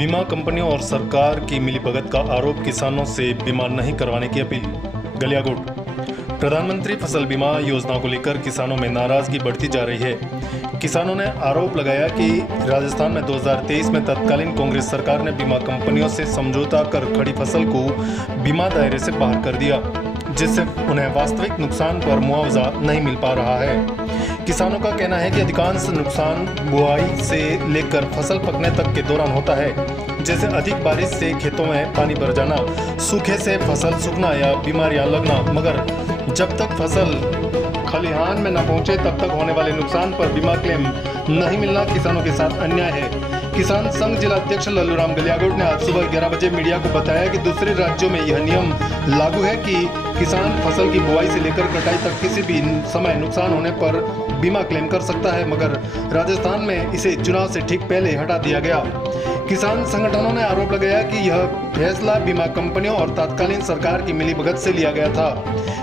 बीमा कंपनियों और सरकार की मिलीभगत का आरोप, किसानों से बीमा नहीं करवाने की अपील। गलियाकोट। प्रधानमंत्री फसल बीमा योजना को लेकर किसानों में नाराजगी बढ़ती जा रही है। किसानों ने आरोप लगाया कि राजस्थान में 2023 में तत्कालीन कांग्रेस सरकार ने बीमा कंपनियों से समझौता कर खड़ी फसल को बीमा दायरे से बाहर कर दिया, जिससे उन्हें वास्तविक नुकसान पर मुआवजा नहीं मिल पा रहा है। किसानों का कहना है कि अधिकांश नुकसान बुआई से लेकर फसल पकने तक के दौरान होता है, जैसे अधिक बारिश से खेतों में पानी भर जाना, सूखे से फसल सूखना या बीमारियां लगना। मगर जब तक फसल खलिहान में न पहुंचे तब तक होने वाले नुकसान पर बीमा क्लेम नहीं मिलना किसानों के साथ अन्याय है। किसान संघ जिला अध्यक्ष लल्लूराम गलियाकोट ने आज सुबह 11 बजे मीडिया को बताया कि दूसरे राज्यों में यह नियम लागू है कि किसान फसल की बुआई से लेकर कटाई तक किसी भी समय नुकसान होने पर बीमा क्लेम कर सकता है, मगर राजस्थान में इसे चुनाव से ठीक पहले हटा दिया गया। किसान संगठनों ने आरोप लगाया कि यह फैसला बीमा कंपनियों और तत्कालीन सरकार की मिलीभगत से लिया गया था।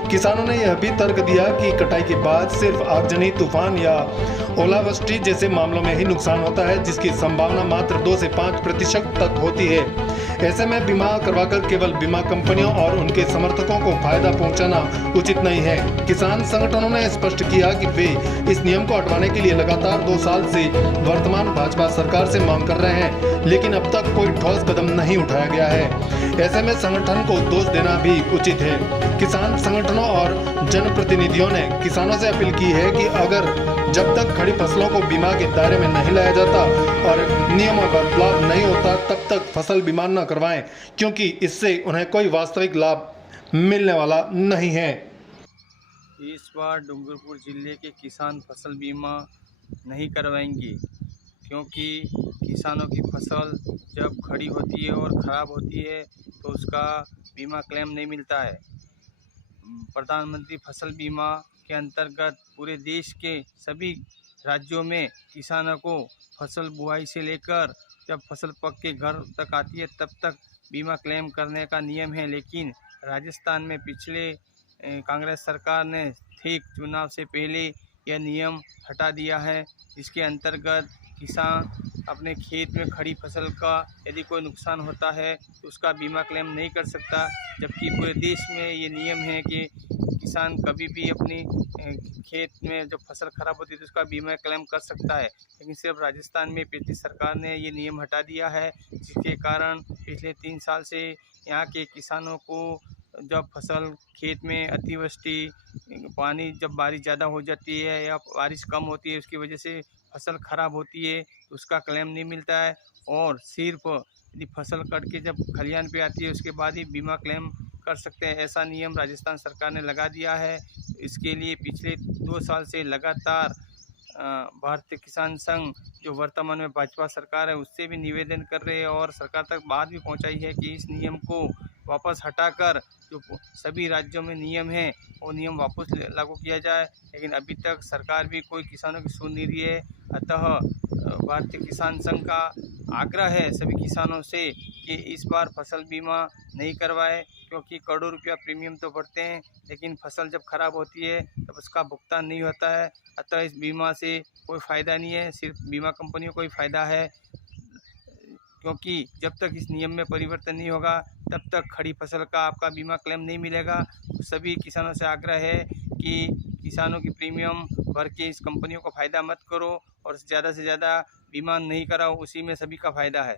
किसानों ने यह भी तर्क दिया कि कटाई के बाद सिर्फ आगजनी, तूफान या ओलावृष्टि जैसे मामलों में ही नुकसान होता है, जिसकी संभावना मात्र 2 से 5% तक होती है। ऐसे में बीमा करवाकर केवल बीमा कंपनियों और उनके समर्थकों को फायदा पहुंचाना उचित नहीं है। किसान संगठनों ने स्पष्ट किया कि वे इस नियम को हटवाने के लिए लगातार 2 साल से वर्तमान भाजपा सरकार से मांग कर रहे हैं, लेकिन अब तक कोई ठोस कदम नहीं उठाया गया है। ऐसे में संगठन को दोष देना भी उचित है। किसान संगठनों और जनप्रतिनिधियों ने किसानों से अपील की है कि अगर जब तक खड़ी फसलों को बीमा के दायरे में नहीं लाया जाता और नियमों में बदलाव नहीं होता तब तक फसल बीमा न करवाएं, क्योंकि इससे उन्हें कोई वास्तविक लाभ मिलने वाला नहीं है। इस बार डूंगरपुर जिले के किसान फसल बीमा नहीं करवाएंगे, क्योंकि किसानों की फसल जब खड़ी होती है और ख़राब होती है तो उसका बीमा क्लेम नहीं मिलता है। प्रधानमंत्री फसल बीमा के अंतर्गत पूरे देश के सभी राज्यों में किसानों को फसल बुआई से लेकर जब फसल पक के घर तक आती है तब तक बीमा क्लेम करने का नियम है, लेकिन राजस्थान में पिछले कांग्रेस सरकार ने ठीक चुनाव से पहले यह नियम हटा दिया है। इसके अंतर्गत किसान अपने खेत में खड़ी फसल का यदि कोई नुकसान होता है तो उसका बीमा क्लेम नहीं कर सकता, जबकि पूरे देश में ये नियम है कि किसान कभी भी अपनी खेत में जब फसल खराब होती है तो उसका बीमा क्लेम कर सकता है। लेकिन सिर्फ राजस्थान में पिछली सरकार ने ये नियम हटा दिया है, जिसके कारण पिछले 3 साल से यहाँ के किसानों को जब फसल खेत में अतिवृष्टि, पानी जब बारिश ज़्यादा हो जाती है या बारिश कम होती है उसकी वजह से फसल खराब होती है तो उसका क्लेम नहीं मिलता है, और सिर्फ यदि फसल कट के जब खलिहान पे आती है उसके बाद ही बीमा क्लेम कर सकते हैं। ऐसा नियम राजस्थान सरकार ने लगा दिया है। इसके लिए पिछले 2 साल से लगातार भारतीय किसान संघ जो वर्तमान में भाजपा सरकार है उससे भी निवेदन कर रहे हैं और सरकार तक बात भी पहुंचाई है कि इस नियम को वापस हटाकर जो सभी राज्यों में नियम है वो नियम वापस लागू किया जाए, लेकिन अभी तक सरकार भी कोई किसानों की सुन नहीं रही है। अतः भारतीय किसान संघ का आग्रह है सभी किसानों से कि इस बार फसल बीमा नहीं करवाए, क्योंकि करोड़ों रुपया प्रीमियम तो भरते हैं लेकिन फसल जब खराब होती है तब उसका भुगतान नहीं होता है। अतः इस बीमा से कोई फ़ायदा नहीं है, सिर्फ बीमा कंपनियों को ही फ़ायदा है, क्योंकि जब तक इस नियम में परिवर्तन नहीं होगा तब तक खड़ी फसल का आपका बीमा क्लेम नहीं मिलेगा। तो सभी किसानों से आग्रह है कि किसानों की प्रीमियम भर के इस कंपनियों को फ़ायदा मत करो और ज़्यादा से ज़्यादा बीमा नहीं कराओ, उसी में सभी का फ़ायदा है।